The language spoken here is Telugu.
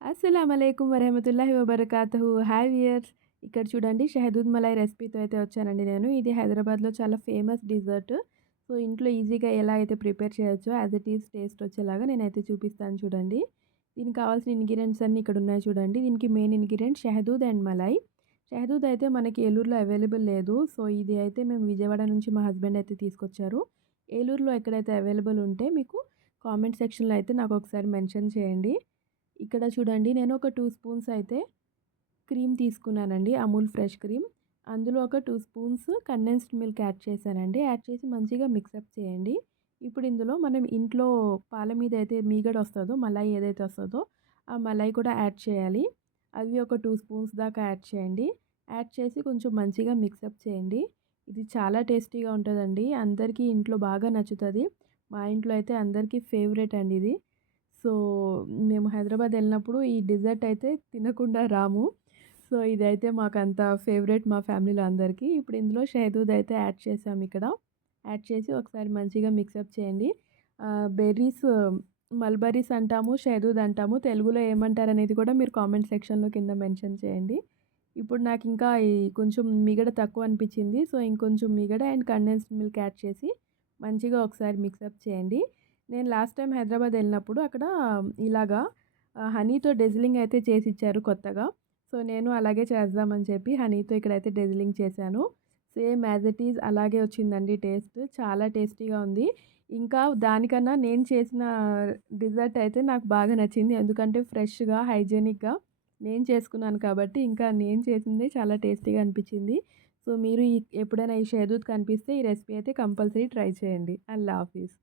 అస్సలామలైకుం వరహమతుల్లాహి వబరకాతుహు. Hi viewers. ఇక్కడ చూడండి షహదూద్ మలై రెసిపీతో అయితే వచ్చానండి నేను. ఇది హైదరాబాద్‌లో చాలా ఫేమస్ డిజర్ట్. సో, ఇంట్లో ఈజీగా ఎలా అయితే ప్రిపేర్ చేయొచ్చో యాజ్ ఇట్ ఈజ్ టేస్ట్ వచ్చేలాగా నేనైతే చూపిస్తాను చూడండి. దీనికి కావాల్సిన ఇంగ్రీడియెంట్స్ అన్నీ ఇక్కడ ఉన్నాయి చూడండి. దీనికి మెయిన్ ఇంగ్రీడియెంట్ షహదూద్ అండ్ మలై. షహదూద్ అయితే మనకి ఏలూరులో అవైలబుల్ లేదు. సో, ఇది అయితే మేము విజయవాడ నుంచి మా హస్బెండ్ అయితే తీసుకొచ్చారు. ఏలూరులో ఎక్కడైతే అవైలబుల్ ఉంటే మీకు కామెంట్ సెక్షన్‌లో అయితే నాకొకసారి మెన్షన్ చేయండి. ఇక్కడ చూడండి నేను ఒక 2 స్పూన్స్ అయితే క్రీమ్ తీసుకున్నానండి. Amul fresh cream. అందులో ఒక 2 స్పూన్స్ కండెన్స్డ్ మిల్క్ యాడ్ చేశానండి. యాడ్ చేసి మంచిగా మిక్సప్ చేయండి. ఇప్పుడు ఇందులో మనం ఇంట్లో పాల మీద అయితే మీగడ వస్తదో, మలై ఏదైతే వస్తదో, ఆ మలై కూడా యాడ్ చేయాలి. అవి ఒక 2 స్పూన్స్ దాకా యాడ్ చేయండి. యాడ్ చేసి కొంచెం మంచిగా మిక్సప్ చేయండి. ఇది చాలా టేస్టీగా ఉంటదండి. అందరికీ ఇంట్లో బాగా నచ్చుతది. మా ఇంట్లో అయితే అందరికీ ఫేవరెట్ అండి ఇది. సో, మేము హైదరాబాద్ ఎళ్ళినప్పుడు ఈ డిజర్ట్ అయితే తినకుండా రాము. సో, ఇదైతే మాకంత ఫేవరెట్ మా ఫ్యామిలీలో అందరికీ. ఇప్పుడు ఇందులో షహదూద్ అయితే యాడ్ చేసామిక్కడ. యాడ్ చేసి ఒకసారి మంచిగా మిక్సప్ చేయండి. బెర్రీస్ మల్బరీస్ అంటాము, షహదూద్ అంటాము. తెలుగులో ఏమంటారనేది కూడా మీరు కామెంట్ సెక్షన్‌లో కింద మెన్షన్ చేయండి. ఇప్పుడు నాకింకా ఈ కొంచెం మిగడ తక్కువ అనిపిచ్చింది. సో, ఇంకొంచెం మిగడ అండ్ కండెన్స్డ్ మిల్క్ యాడ్ చేసి మంచిగా ఒకసారి మిక్సప్ చేయండి. నేను లాస్ట్ టైం హైదరాబాద్ ఎళ్ళినప్పుడు అక్కడ ఇలాగా హనీతో డెజిలింగ్ అయితే చేసిచ్చారు కొత్తగా. సో, నేను అలాగే చేద్దామని చెప్పి హనీతో ఇక్కడైతే డెజిలింగ్ చేశాను. సేమ్ యాజ్ ఇట్ ఈజ్ అలాగే వచ్చిందండి టేస్ట్. చాలా టేస్టీగా ఉంది. ఇంకా దానికన్నా నేను చేసిన డిజర్ట్ అయితే నాకు బాగా నచ్చింది. ఎందుకంటే ఫ్రెష్‌గా, హైజీనిక్‌గా నేను చేసుకున్నాను కాబట్టి ఇంకా నేను చేసిందే చాలా టేస్టీగా అనిపిచ్చింది. సో, మీరు ఎప్పుడైనా ఈ షహదూద్ కనిపిస్తే ఈ రెసిపీ అయితే కంపల్సరీ ట్రై చేయండి. అల్లా హాఫీజ్.